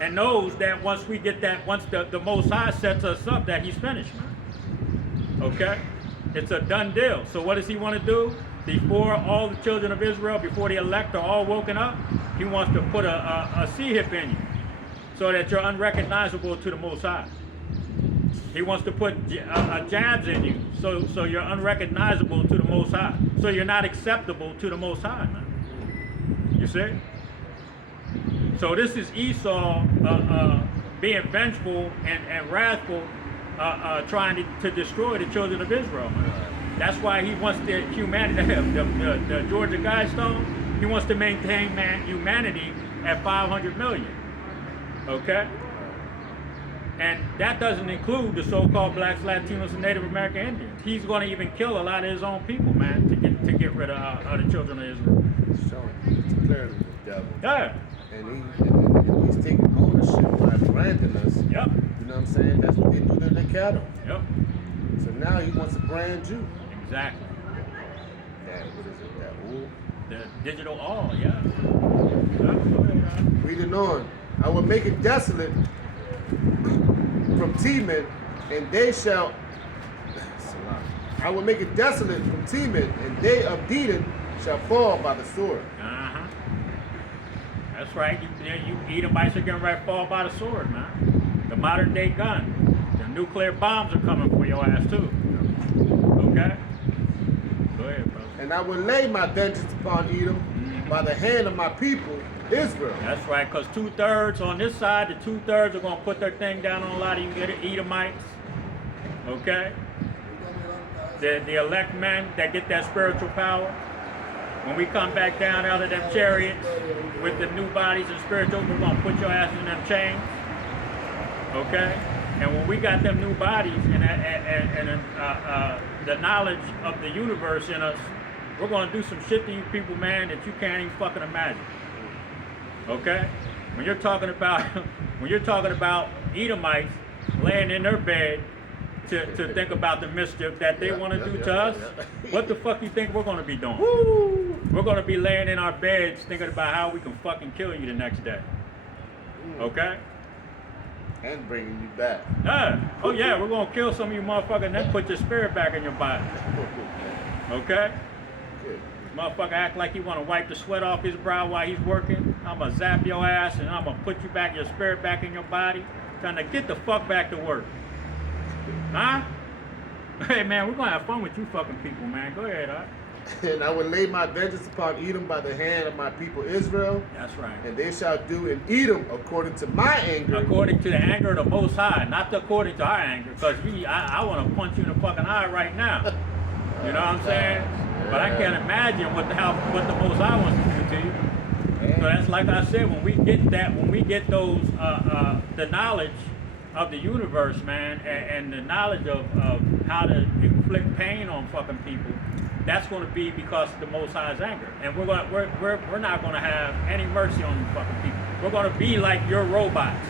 and knows that once we get that, once the Most High sets us up, that he's finished, man. Okay? It's a done deal. So what does he want to do? Before all the children of Israel, before the elect are all woken up, he wants to put a C-hip in you so that you're unrecognizable to the Most High. He wants to put jabs in you, so you're unrecognizable to the Most High. So you're not acceptable to the Most High, man. You see? So this is Esau being vengeful and wrathful, trying to destroy the children of Israel, man. That's why he wants the humanity, the Georgia Guidestone, he wants to maintain humanity at 500 million. Okay? And that doesn't include the so-called blacks, Latinos, and Native American Indians. He's going to even kill a lot of his own people, man, to get rid of the children of Israel. Showing it's clearly the devil. Yeah. And he's taking ownership by branding us. Yep. You know what I'm saying? That's what they do to their cattle. Yep. So now he wants to brand you. Exactly. That, what is it? That wool? The digital all, yeah. Yeah. Reading on. I will make it desolate from Teman, and they shall. I will make it desolate from Teman, and they of Dedan shall fall by the sword. Uh-huh. That's right. You Edomites are getting ready to fall by the sword, man. The modern day gun. The nuclear bombs are coming for your ass too. Okay? Go ahead, brother. And I will lay my vengeance upon Edom by the hand of my people, Israel. That's right, because 2/3 on this side, the 2/3 are going to put their thing down on a lot of you Edomites. Okay? The elect men that get that spiritual power. When we come back down out of them chariots with the new bodies and spiritual, we're going to put your ass in them chains. Okay? And when we got them new bodies and the knowledge of the universe in us, we're going to do some shit to you people, man, that you can't even fucking imagine. Okay? When you're talking about Edomites laying in their bed to think about the mischief that they want to do to us, what the fuck you think we're going to be doing? Woo! We're going to be laying in our beds thinking about how we can fucking kill you the next day. Okay? And bringing you back. Oh yeah, we're going to kill some of you motherfuckers and then put your spirit back in your body. Okay? Good. Motherfucker act like he want to wipe the sweat off his brow while he's working. I'm going to zap your ass and I'm going to put you back, your spirit back in your body. Trying to get the fuck back to work. Huh? Hey man, we're going to have fun with you fucking people, man. Go ahead, huh? And I will lay my vengeance upon Edom by the hand of my people Israel. That's right. And they shall do in Edom according to my anger. According to the anger of the Most High, not according to our anger. Because I want to punch you in the fucking eye right now. You know what I'm saying? But I can't imagine what the Most High wants to do to you. So that's like I said, when we get those the knowledge of the universe, man, and the knowledge of how to inflict pain on fucking people, that's going to be because of the Most High's anger, and we're not going to have any mercy on you fucking people. We're going to be like your robots,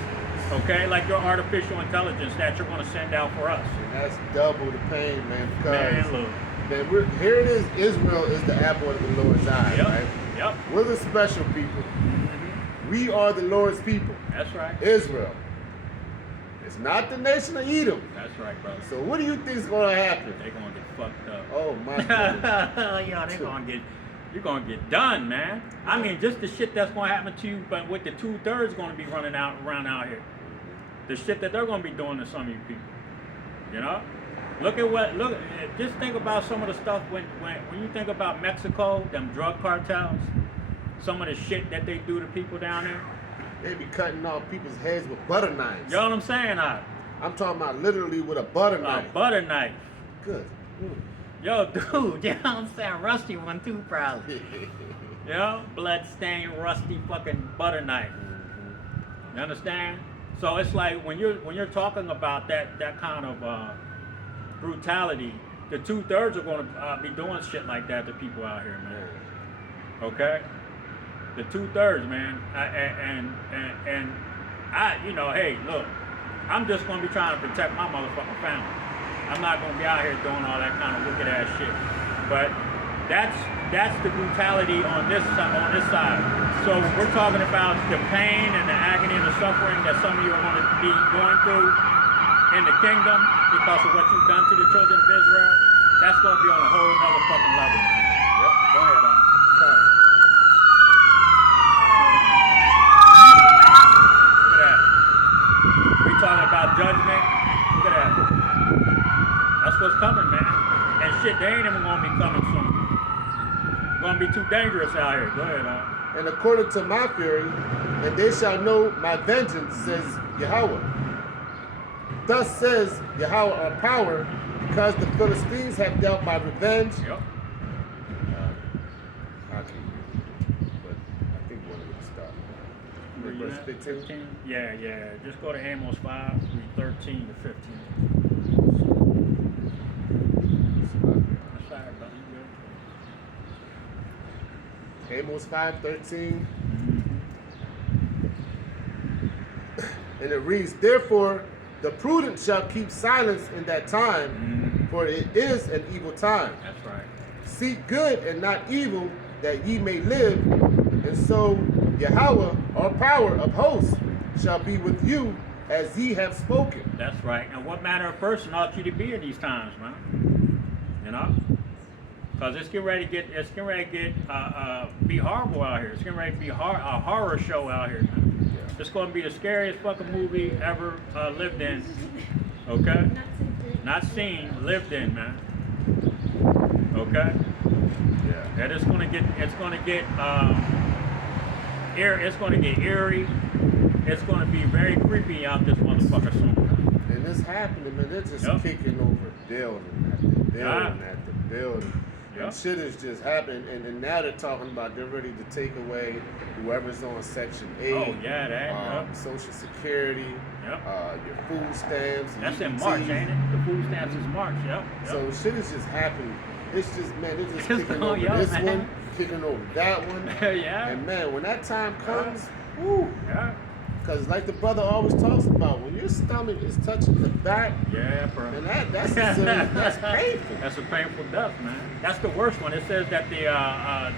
okay, like your artificial intelligence that you're going to send out for us. And that's double the pain, man. Because Man, look. man, here it is. Israel is the apple of the Lord's eye, Yep. right? Yep. We're the special people. We are the Lord's people. That's right. Israel. It's not the nation of Edom. That's right, brother. So what do you think is going to happen? They're going to get fucked up. Oh my goodness. You're gonna get done, man. I mean, just the shit that's gonna happen to you, but with the 2/3 gonna be running around out here. The shit that they're gonna be doing to some of you people. You know? Just think about some of the stuff when you think about Mexico, them drug cartels, some of the shit that they do to people down there. They be cutting off people's heads with butter knives. You know what I'm saying? I'm talking about literally with a butter knife. A butter knife. Good. Yo, dude, you know what I'm saying? Rusty one too, probably. You know? Blood-stained, rusty fucking butter knife. You understand? So it's like when you're talking about that kind of brutality, the 2/3 are going to be doing shit like that to people out here, man. Okay? The 2/3, man. And I, hey, look, I'm just going to be trying to protect my motherfucking family. I'm not going to be out here doing all that kind of wicked ass shit. But that's the brutality on this side. So we're talking about the pain and the agony and the suffering that some of you are going to be going through in the kingdom because of what you've done to the children of Israel. That's going to be on a whole nother fucking level. Yep. Go ahead, Look at that. We talking about judgment. Look at that. coming soon. It's gonna be too dangerous out here. Go ahead, And according to my fury, and they shall know my vengeance, says Yahweh. Thus says Yahweh our power, because the Philistines have dealt by revenge. Yep. But I think we want to stop. Where you Verse at? 15. Yeah, yeah. Just go to Amos 5, read 13 to 15. That's all right, brother. You good? Amos 5:13. And it reads, therefore, the prudent shall keep silence in that time, for it is an evil time. That's right. Seek good and not evil, that ye may live. And so Yahweh, our power of hosts, shall be with you as ye have spoken. That's right. And what manner of person ought you to be in these times, man? You know? Because it's getting ready to get, be horrible out here. It's getting ready to be a horror show out here, man. It's going to be the scariest fucking movie ever lived in. Okay? Not seen, lived in, man. Okay? Yeah. And it's going to get eerie. It's going to be very creepy out this motherfucker soon. And it's happening, man. They're just Yep. kicking over building after building after building. Yep. And shit is just happening. And now they're talking about they're ready to take away whoever's on Section 8. Oh, yeah, that. Yep. Social Security. Yep. Your food stamps. That's in EBT. March, ain't it? The food stamps is March, yep. So shit is just happening. It's just, man, they're just It's kicking going, over yo, this man. one, kicking over that one. Yeah. And man, when that time comes, woo. Yeah. Because like the brother always talks about, when your stomach is touching the back, Yeah, bro. and that's painful. That's a painful death, man. That's the worst one. It says that the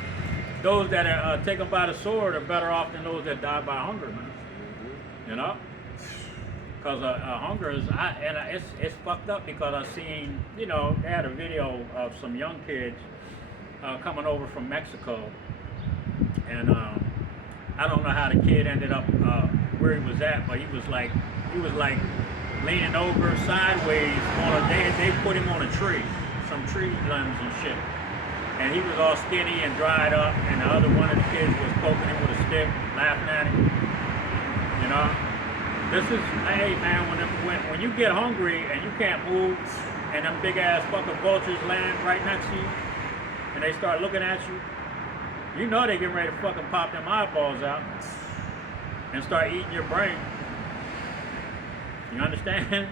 those that are taken by the sword are better off than those that die by hunger, man. You know? Because hunger is, it's fucked up because I seen, you know, they had a video of some young kids coming over from Mexico, and I don't know how the kid ended up where he was at, but he was like leaning over sideways on they put him on a tree, some tree limbs and shit, and he was all skinny and dried up, and the other one of the kids was poking him with a stick, laughing at him, you know. This is, hey man, when you get hungry and you can't move, and them big ass fucking vultures land right next to you, and they start looking at you, you know they getting ready to fucking pop them eyeballs out and start eating your brain. You understand?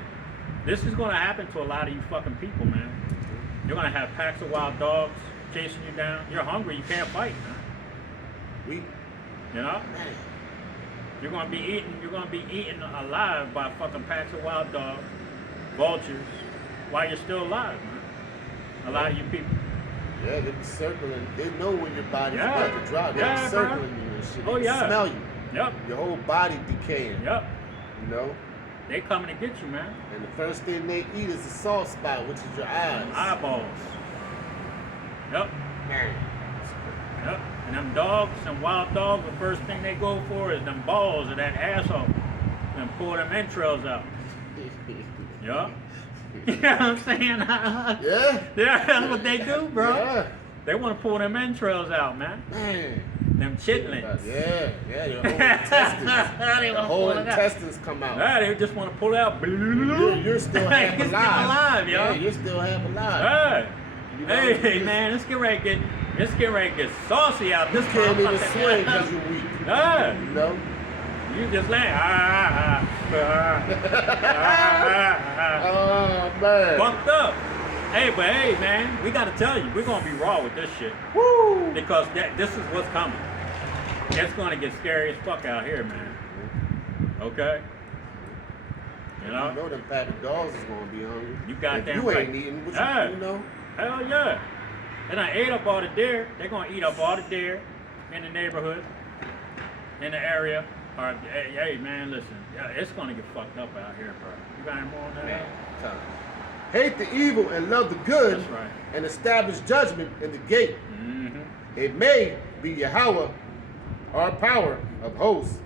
This is gonna happen to a lot of you fucking people, man. You're gonna have packs of wild dogs chasing you down. You're hungry, you can't fight, man. You know? You're gonna be eaten alive by fucking packs of wild dogs, vultures, while you're still alive, man. A lot of you people. Yeah, they be circling. They know when your body's Yeah. about to drop. They're Yeah, circling bro. you and shit. Oh, They yeah. smell you. Yep. Your whole body decaying. Yep. You know? They coming to get you, man. And the first thing they eat is the soft spot, which is your eyes. Eyeballs. Yep. Man. Yep. And them dogs, them wild dogs, the first thing they go for is them balls of that asshole. And pull them entrails out. Yup. You know what I'm saying? Yeah? Yeah, that's what they do, bro. Yeah. They want to pull them entrails out, man. Man. Them chitlins. Yeah, your whole intestines. They The wanna whole pull it out. intestines come out. Yeah, they just want to pull it out. You're still half You're alive. still alive, yo. Yeah, you're still half alive. Hey, You know, hey, it's- man, it's getting ready to get saucy out this You can't even motherfucker. swing because you're weak. Yeah. You know? You just land. Oh, man. Fucked up. Hey, but hey, man, we gotta tell you, we're gonna be raw with this shit. Woo! Because this is what's coming. It's gonna get scary as fuck out here, man. Okay? You know? You know them pack of dogs is gonna be hungry. You goddamn if you right. ain't eating, what Yeah. you know? Hell yeah. And I ate up all the deer. They're gonna eat up all the deer in the neighborhood, in the area. Or, hey, man, listen. Yeah, it's gonna get fucked up out here, bro. You got any more on that? Man, time. Hate the evil and love the good, That's right. and establish judgment in the gate. Mm-hmm. It may be Yahweh, our power of hosts,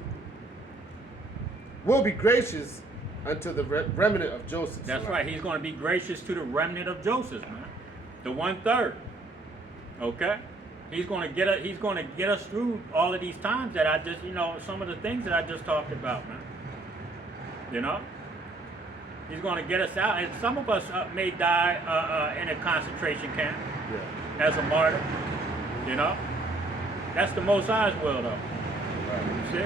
will be gracious unto the remnant of Joseph. That's right. He's gonna be gracious to the remnant of Joseph, man. The 1/3. Okay? He's going to get us. He's going to get us through all of these times that I just, some of the things that I just talked about, man. You know, he's going to get us out, and some of us may die in a concentration camp as a martyr. You know, that's the Most High's will, though. Right. You see?